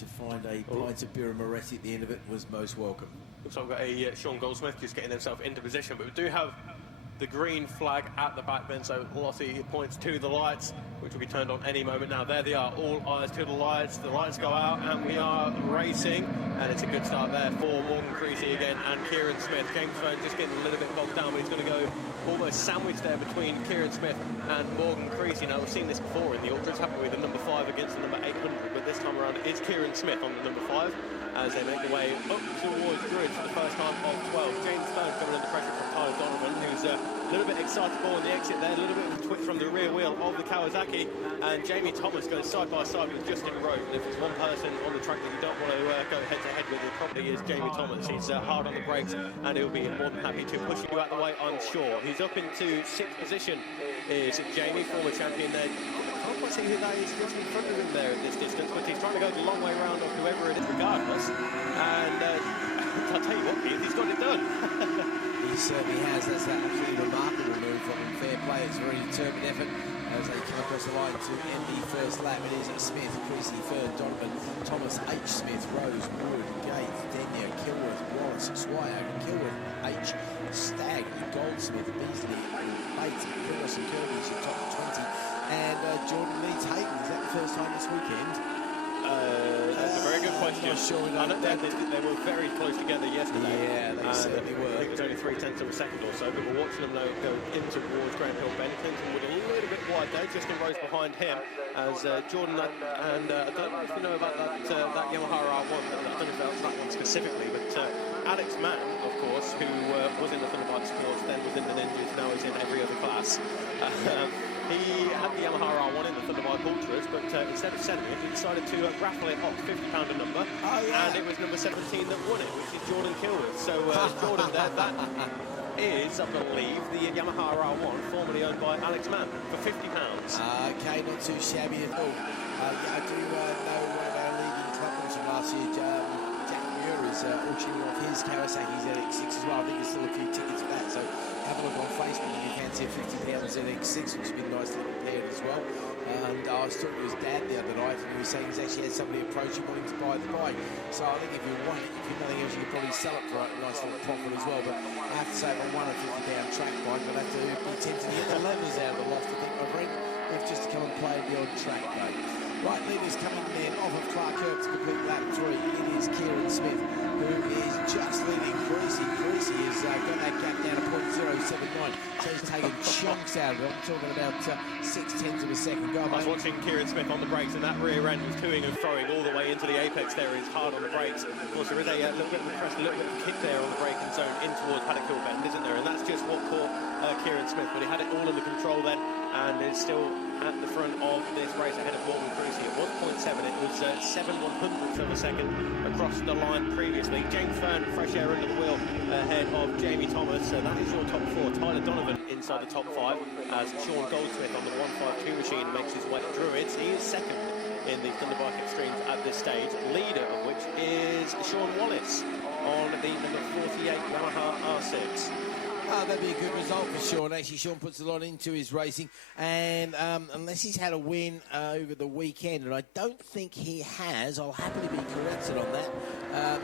to find a pint of beer and Moretti at the end of it was most welcome. Looks like we've got a Sean Goldsmith just getting himself into position, but we do have the green flag at the back then, so Lottie points to the lights, which will be turned on any moment now. There they are, all eyes to the lights go out, and we are racing, and it's a good start there for Morgan Creasy again, and Kieran Smith. James Fern just getting a little bit bogged down, but he's going to go almost sandwiched there between Kieran Smith and Morgan Creasy. Now, we've seen this before in the Ultras, haven't we, the number 5 against the number 800, but this time around it's Kieran Smith on the number 5, as they make their way up towards Druids for the first time of 12. James Fern coming under pressure from Tyler Donovan, who's a little bit excitable on the exit there, a little bit of a twitch from the rear wheel of the Kawasaki, and Jamie Thomas going side by side with Justin Rowe. And if there's one person on the track that you don't want to go head to head with, it probably is Jamie Thomas. He's hard on the brakes, and he'll be more than happy to push you out the way, I'm sure. He's up into 6th position, is Jamie, former champion there. I can't quite see who that is just in front of him there at this distance, but he's trying to go the long way round of whoever it is regardless, and I'll tell you what, Keith, he's got it done. He certainly has. That's an absolutely remarkable move from him. Fair play. It's a very determined effort as they come across the line to end the first lap. It is Smith, Creasy, Fern, Donovan, Thomas, H. Smith, Rose, Wood, Gates, Denyer, Kilworth, Wallace, Swire, Kilworth, H. Stagg, Goldsmith, Beasley, Bates, Kilworth, and Kirby is your top 20. And Jordan leads Hayden. Is that the first time this weekend? That's a very good question. Sure I know they were very close together yesterday. Yeah, they certainly were. I think it was only 0.3 of a second or so, but we're watching them now go in towards Grant Hill Bend. Clinton Wood a little bit wide there, Justin Rose behind him, as Jordan and I don't know if you know about that Yamaha R1, I don't know about that one specifically, but Alex Mann, of course, who was in the Thunderbike Sports, then was in the Ninjas, now he's in every other class. He had the Yamaha R1 in the Thunderbike Ultras, but instead of selling it, he decided to raffle it off £50 a number, and it was number 17 that won it, which is Jordan Kilworth. So Jordan there, that is, I believe, the Yamaha R1, formerly owned by Alex Mann, for £50. Okay, not too shabby at all. Yeah, I do know one of our leading couples from last year, Jack Muir, is auctioning off his Kawasaki's ZX6 as well. I think there's still a few tickets for that, so have a look on Facebook if you fancy a £50 ZX6, which would be a nice little pair as well. And I was talking to his dad the other night, and he was saying he's actually had somebody approach him wanting to buy the bike. So I think if you want it, if you're nothing else, you could probably sell it for a nice little profit as well. But I have to say, if I want a £50 track bike, I'll have to be tempted to get the levers out of the loft, I think, my friend, if just to come and play the odd track day. Right, leaders coming in off of Clark Kirk to complete lap 3. It is Kieran Smith, who is just leading Creasy. Creasy has got that gap down to 0.079, so he's taking chunks out of it. I'm talking about 0.6 of a second. Go on, I was watching Kieran Smith on the brakes, and that rear end was toing and throwing all the way into the apex there. He's hard on the brakes. Of course, there is a little bit of a press, a little bit of a kick there on the braking zone in towards Paddock Hill Bend, isn't there? And that's just what caught Kieran Smith, but he had it all under control then, and is still at the front of this race ahead of Morgan Creasy. It was 0.7, it was 7/100ths of a second across the line previously. James Fern, fresh air under the wheel ahead of Jamie Thomas. That is your top 4. Tyler Donovan inside the top 5, as Sean Goldsmith on the 152 machine makes his way to Druids. He is second in the Thunderbike Extremes at this stage, leader of which is Sean Wallace on the number 48 Yamaha R6. That'd be a good result for Sean. Actually, Sean puts a lot into his racing, and unless he's had a win over the weekend, and I don't think he has, I'll happily be corrected on that.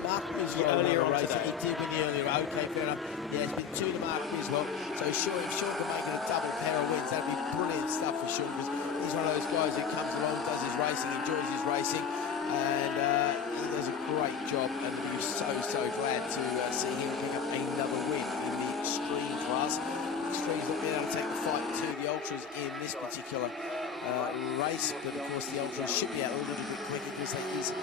Mark Miswell earlier on race, today. he did win the earlier. Okay, fair enough. Yeah, it's been 2 to Mark Miswell. So Sean, if Sean can make it a double pair of wins, that'd be brilliant stuff for Sean, because he's one of those guys who comes along, does his racing, enjoys his racing, and he does a great job. And we're so glad to see him pick up another win in the Extreme class. Extreme's not being able to take the fight to the Ultras in this particular race, but of course the Ultras should be out a little bit quicker because they use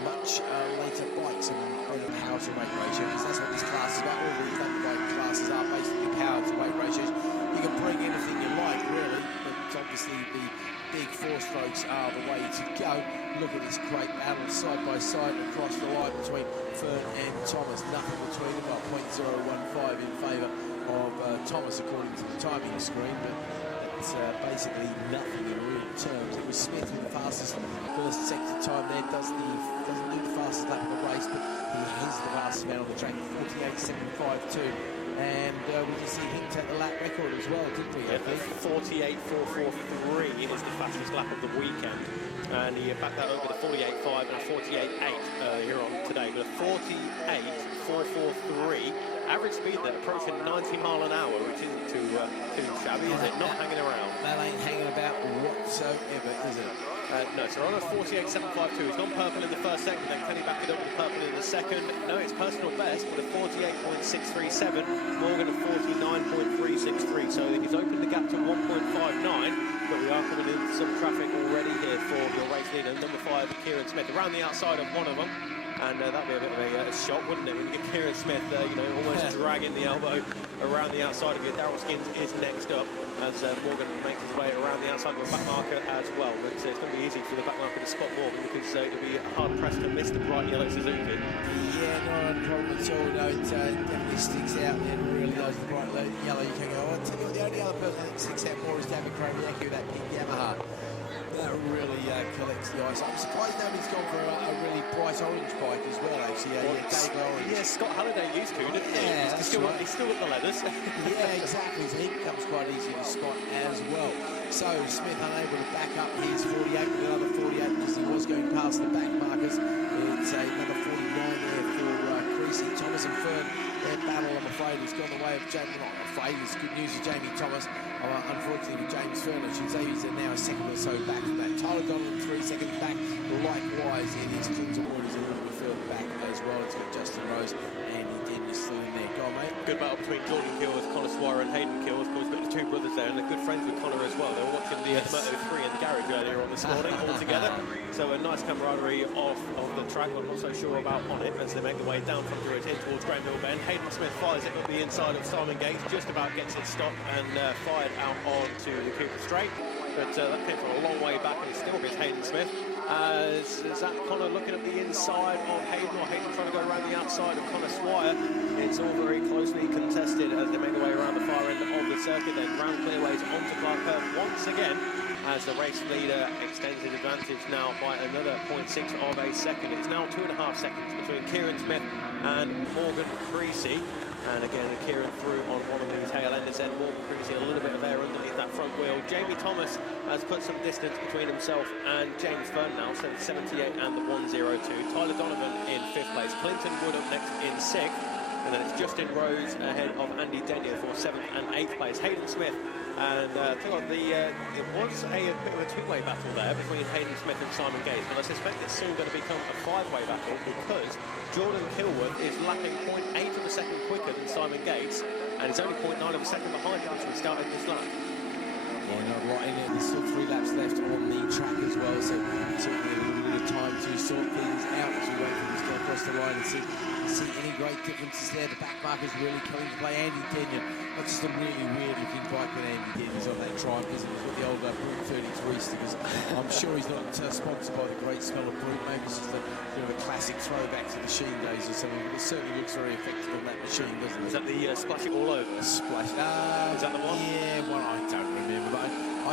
much later bikes and better power to weight ratio, because that's what this class is about. All these Thunderbike classes are basically power to weight ratios. You can bring anything you like, really, but obviously the big 4 strokes are the way to go. Look at this great battle side by side across the line between Fern and Thomas. Nothing between them, about 0.015 in favour of Thomas according to the timing screen, but it's basically nothing in real terms. It was Smith with the fastest first sector time there. Doesn't do the fastest lap of the race, but he is the fastest man on the track, 48.752. And we just see him take the lap record as well, didn't we? Yeah, 48.443 is the fastest lap of the weekend. And he backed that up with a 48.5 and a 48.8 earlier on today, with a 48.443. Average speed there approaching 90 mile an hour, which isn't too shabby, is it? Not hanging around. That ain't hanging about whatsoever, is it? No, so we're on a 48.752. He's gone purple in the first second, then can he back it up with purple in the second? No, it's personal best with a 48.637. Morgan a 49.363. So he's opened the gap to 1.59, but we are coming into some traffic already here for your race leader, number 5, Kieran Smith, around the outside of one of them. And that'd be a bit of a shock, wouldn't it, when you get Kieran Smith, almost dragging the elbow around the outside of you. Daryl Skins is next up as Morgan makes his way around the outside of a back marker as well. But it's going to be easy for the back marker to spot Morgan because it'll be hard-pressed to miss the bright yellow Suzuki. Yeah, not a problem at all. No, it definitely sticks out there. Really loves the bright yellow. You can go, I'll tell you what, the only other person that sticks out more is David Kromiak with that pink Yamaha. That really collects the ice. I'm surprised nobody's gone for a really bright orange bike as well, actually. Dave Orange. Yeah, Scott Halliday used to, didn't he? Yeah, he's still with the leathers. Yeah, exactly. So he becomes quite easy to spot as well. So Smith unable to back up his 48 with another 48 because he was going past the back markers. It's another 49 there for Creasy. Thomas and Fern, their battle, I'm afraid, has gone the way of Jamie. Not afraid, it's good news for Jamie Thomas. Unfortunately, with James Fern, I should say, he's now a second or so back from that. Tyler Donovan 3 seconds back. Likewise, it is Clinton Wood is a little bit further back as well. It's got Justin Rose and Denny still in there. Go on, mate. Good battle between Jordan Kilworth, Connor Swire and Hayden Kilworth. Of course, we've got the two brothers there, and they're good friends with Connor as well. They were watching the Moto 3 in the garage earlier on this morning all together. So a nice camaraderie off of the track. I'm not so sure about on it as they make their way down from Druids in towards Granville Bend. Hayden Smith fires it up the inside of Simon Gates, just about gets it stopped and fired out onto the Cooper Straight. But that came from a long way back and still gets Hayden Smith. Is that Connor looking at the inside of Hayden, or Hayden trying to go around the outside of Connor Swire? It's all very closely contested as they make their way around the far end of the circuit. Then round clearways onto Clark Kirk once again as the race leader extends his advantage now by another 0.6 of a second. It's now 2.5 seconds between Kieran Smith and Morgan Creasy. And again, Kieran through on one of the tail enders, then Morgan Creasy a little bit of air underneath that front wheel. Jamie Thomas has put some distance between himself and James Fern now, so 78 and the 102. Tyler Donovan in 5th place. Clinton Wood up next in 6th. And then it's Justin Rose ahead of Andy Denyer for 7th and 8th place. Hayden Smith. And it was a bit of a two-way battle there between Hayden Smith and Simon Gates, but I suspect it's soon going to become a 5-way battle because Jordan Kilworth is lapping 0.8 of a second quicker than Simon Gates, and it's only 0.9 of a second behind him as we started this lap. Yeah, not a lot in it. There's still 3 laps left on the track as well, so certainly a little bit of time to sort things out as we wait for this to go across the line and see any great differences there. The back markers really coming to play. Andy Denyer, not just a really weird-looking bike that Andy Denyer's on that Triumph, isn't he? He's got the old Brute 33 stickers. I'm sure he's not sponsored by the great smell of Brute. Maybe it's just a bit of a classic throwback to the Sheen days or something, but it certainly looks very effective on that machine, doesn't it? Is that the Splash It All Over? Splash. Is that the one? Yeah, well, I don't remember, but I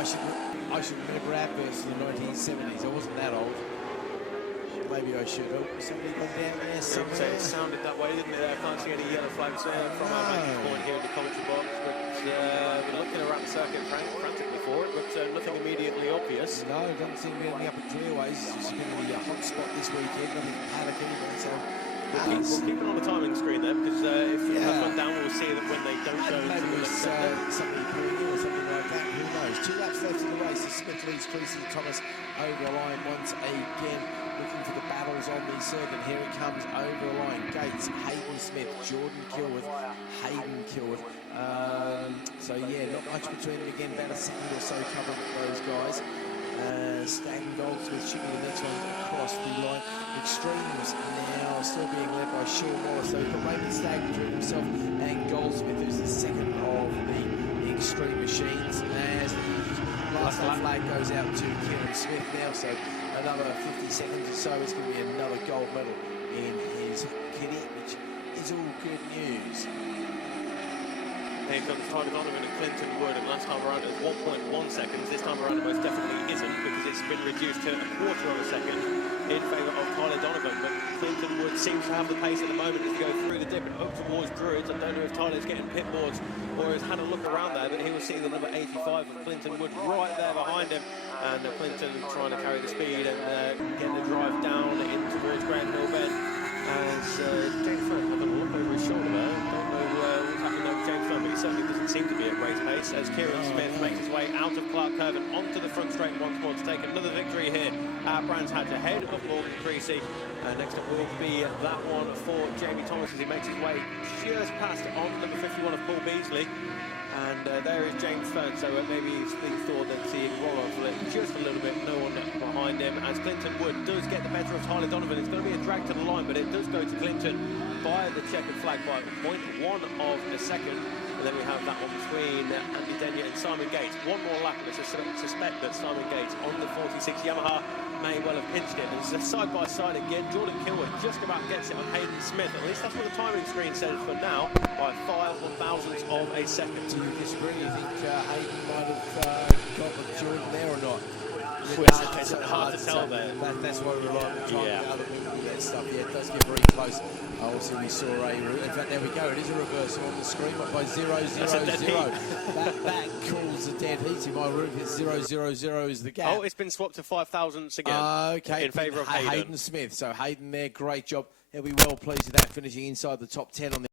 should remember adverts from the 1970s. I wasn't that old. Maybe I should. Oh, somebody gone down there somewhere. It sounded that way, didn't it? I can't see any yellow flags there from our vantage point here in the commentary box. But we're looking around the circuit frantically for it, but nothing immediately obvious. No, it doesn't seem to be anything up at Clearways. It's going to be a hot spot this weekend. Nothing paddock anyway, so... We'll keep it on the timing screen there, because if it has gone down, we'll see that when they don't go into the next sector. Somebody pulling in or something like that, who knows? 2 laps left in the race. Smith leads Creasy and Thomas over the line once again. Looking for the battles on the circuit. Here it comes over the line. Gates, Hayden Smith, Jordan Kilworth, Hayden Kilworth. So yeah, not much between them again. About a second or so covering those guys. Stagg and Goldsmith shooting the next one across the line. Extremes now still being led by Sean Wallace. So we've got Raymond Stagg between himself and Goldsmith, who's the second of the Extreme machines. As the last flag goes out to Kieran Smith now, so another 50 seconds or so, it's going to be another gold medal in his kitty, which is all good news. Here comes Tyler Donovan and Clinton Wood, and last time around it was 1.1 seconds. This time around it most definitely isn't, because it's been reduced to a quarter of a second in favour of Tyler Donovan. But Clinton Wood seems to have the pace at the moment as we go through the dip and up towards Druids. I don't know if Tyler's getting pit boards or has had a look around there, but he will see the number 85 of Clinton Wood right there behind him. And Clinton trying to carry the speed and get the drive down in towards Grand Hill Bend. As James Fern having a look over his shoulder there. Don't know what's happening there with James Fern, but he certainly doesn't seem to be at race pace. As Kieran Smith makes his way out of Clark Curve and onto the front straight once more to take another victory here at Brands Hatch ahead of Morgan Creasy. Next up will be that one for Jamie Thomas as he makes his way just past on number 51 of Paul Beasley. And there is James Fern, so maybe he's thought that seeing roll off just a little bit, no one behind him. As Clinton Wood does get the better of Tyler Donovan, it's going to be a drag to the line, but it does go to Clinton by the checkered flag by 0.1 of a second. And then we have that one between Andy Denyer and Simon Gates. One more lap, and I suspect that Simon Gates on the 46 Yamaha may well have pinched it. It's a side-by-side again. Jordan Kilwood just about gets it on Hayden Smith. At least that's what the timing screen says for now, by 5/1000th of a second. Do you disagree? You think Hayden might have got with Jordan there or not? It's hard to tell there. That's why we rely on the time of the other people and that stuff. Yeah, it does get very close. Also, we saw in fact, there we go. It is a reversal on the screen, but by 0-0-0. That calls a dead heat in my room. It's 0-0-0 is the gap. Oh, it's been swapped to 5,000ths again. Okay, in favour of Hayden. Hayden Smith. So Hayden there, great job. He'll be well pleased with that, finishing inside the top 10 on the